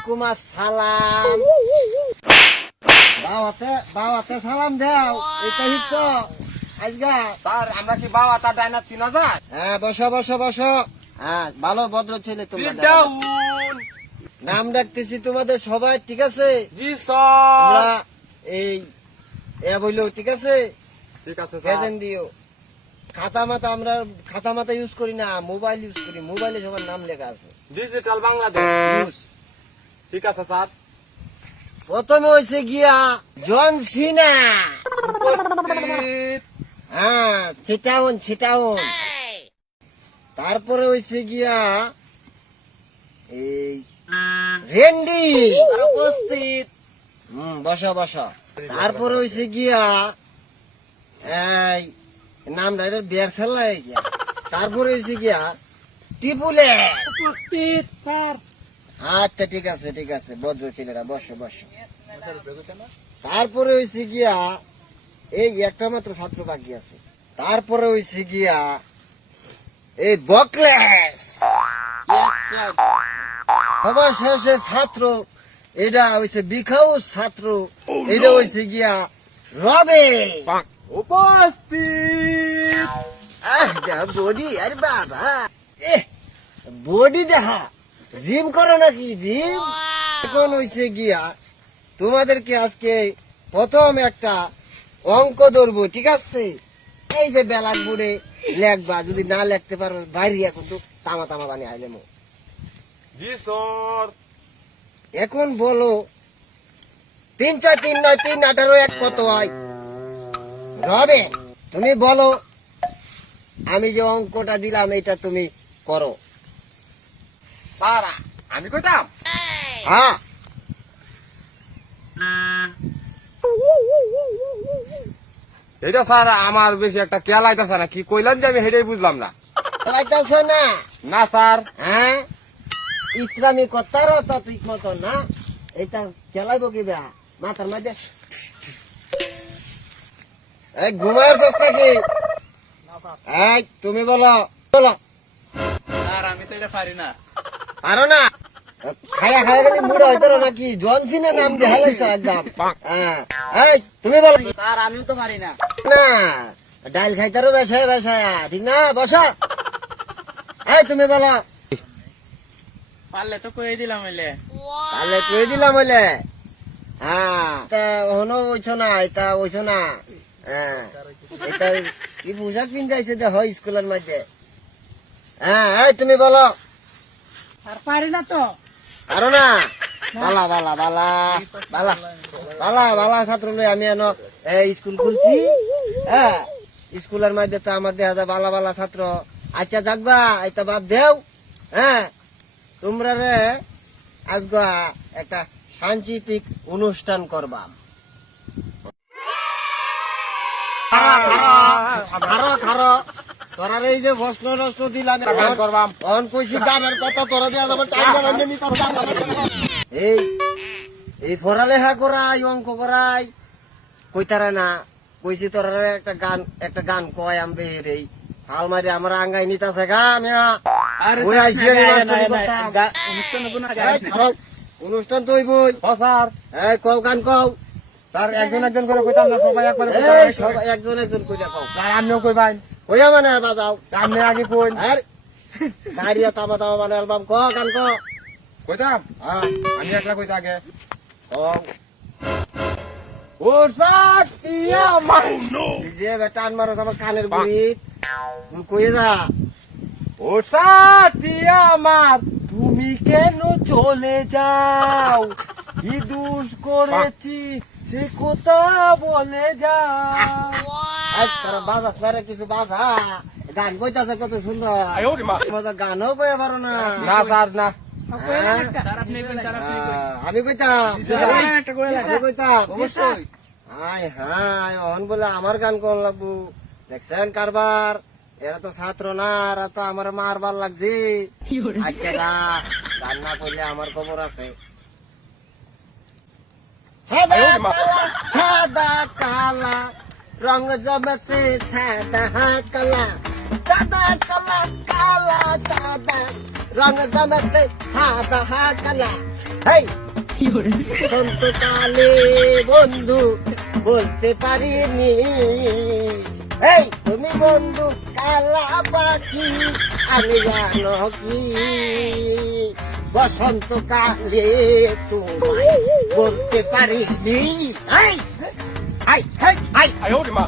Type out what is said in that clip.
ওয়ালাইকুম আসসালাম। বাওয়াতে সালাম দাও। এটা হিচ্ছ আজগা স্যার আমরা কি বাবা তা ডাইনা চিনা যায়? হ্যাঁ, বসো বসো বসো। হ্যাঁ, ভালো ভদ্র ছেলে সিট তোমরা। ডাউন। নাম ডাকতেছি তোমাদের সবাই, ঠিক আছে? জি স্যার। তোমরা এই বললো, ঠিক আছে? ঠিক আছে স্যার। প্রেজেন্ট দিও। আমরা খাতা মাতা ইউজ করি না, মোবাইল ইউজ করি। মোবাইলে সবার নাম লেখা আছে। ডিজিটাল বাংলাদেশ। ইউজ। ঠিক আছে স্যার। প্রথমে হয়েছে গিয়া জন সিনা। উপস্থিত। হ্যাঁ, ছিটাউন। তারপরে হয়েছে গিয়া এই রেন্ডি। উপস্থিত। বসা। তারপরে হয়েছে গিয়া এই নামটা এটা বিয়ার খেলা গিয়া। তারপরে হয়েছে গিয়া টিপুলে। উপস্থিত স্যার। আচ্ছা, ঠিক আছে ভদ্র ছেলেরা, বসো। তারপরে হয়েছে গিয়া এই একটা মাত্র ছাত্র বাকি আছে। তারপরে হয়েছে গিয়া এই বকলেস। সবার শেষে ছাত্র, এটা হয়েছে বিখাউস ছাত্র, এটা হয়েছে গিয়া রবে। উপস্থিত। বডি, আরে বাবা, বডি দেখা। জিম করো নাকি? জিম। এখন হয়েছে গিয়া তোমাদেরকে আজকে প্রথম একটা অঙ্ক ধরবো, ঠিক আছে? এই যে বেলাক বুড়ে লেখবা, যদি না লিখতে পারো বাইরিয়া কিন্তু তামা বানিয়ে আইলে মো। জি স্যার। এখন বলো 3 6 3 9 3 18 1 কত হয়? রবে, তুমি বলো। আমি যে অঙ্কটা দিলাম এটা তুমি করো। স্যার আমি কইতাম। হ্যাঁ, এটা স্যার আমার বেশি একটা খেয়াল আইতাছে না, কি কইলাম যে আমি হেডেই বুঝলাম না। লাগতেছে না? না স্যার। হ্যাঁ, ইসলামী কথার তো ঠিক মতো না। এটা খেলাইব কি বে মাথার মধ্যে? এই ঘুমায় সস্তা কি? এই তুমি বলো। স্যার আমি তো এটা পারি না। পারো না? খায়া গেলে মুড়ে হইতো নাকি? জনসিনের নাম দিয়ে হালাইছো একদম। হ্যাঁ, এই তুমি বলো। স্যার আমিও তো পারি না। না, ডাইল খাইতারও বেসায়া, ঠিক না? বসা। এই তুমি বলো। পারলে তো কই দিলাম হইলে। তাহলে কই দিলাম হইলে। হ্যাঁ, তা হনো ওইছো না, এটা ওইছো না। হ্যাঁ, এটা কি পোশাক পিন্ধাইছে দে হয় স্কুলের মধ্যে। হ্যাঁ, এই তুমি বলো। স্যার পারি না তো। পারো না? বালা ছাত্র লই আমি এনো স্কুল খুলছি। হ্যাঁ, স্কুলের মধ্যে তো আমার দেখা যায় বালা ছাত্র। আচ্ছা যাকবা, এটা বাদ দেও। হ্যাঁ, তোমরা রে আজগা একটা সাংস্কৃতিক অনুষ্ঠান করবা। খারো তোরা এই যে প্রশ্ন দিলাম করবাম। অন কইছি গানের কথা, তোরা দিয়ে এই পড়ালেখা করাই, অঙ্ক করাই কইতারা না। কইছি তোরা একটা গান কয় আমবে এই হাল মারি আমার আঙ্গাই নিতাছে গা। অনুষ্ঠান তো হইবই। স্যার। এই কও, গান কও। স্যার একজন করে কইতাম না, সবাই একবারে এই সবাই একজন কইরা কও। স্যার আমিও কইবাই। কইয়া মানে বাজাও। আপনি আগে কইন। আর গাড়িয়া তামা মানে অ্যালবাম ক, গান ক। কইতাম। হ্যাঁ, আমি একলা কইতা আগে। কও। ও সাতিয়া মানো। এই যে টান মারো আমার কানের গুড়িত, তুই কইয়ে যা। ও সাতিয়া আমার, তুমি কেন চলে যাও? কি দোষ করেছি সে কথা বলে যাও। তোরা বাজাস না রে, কিছু বাজা। গান কইতাছে কত সুন্দর। মজা গানও কইয়া পারো না। না স্যার না। আমি কইতাম, আমি কইতাম। হাই অহন বলে আমার গান কোন লাগবো? দেখছেন কারবার? এরা তো ছাত্র না, এরা তো আমার মারবার লাগছে। আচ্ছা গান না করলে আমার খবর আছে। সাদা কালা রঙ জমেছে, সাদা কালা কালা সাদা রঙ জমেছে, সাদা কালা হেই বসন্তকালে বন্ধু বলতে পারিনি, এই তুমি বন্ধু কালা পাখি আমি জানো কি, বসন্তকালে তোমায় বলতে পারিনি। এই, এই, এই, এই, 哎呦我的妈！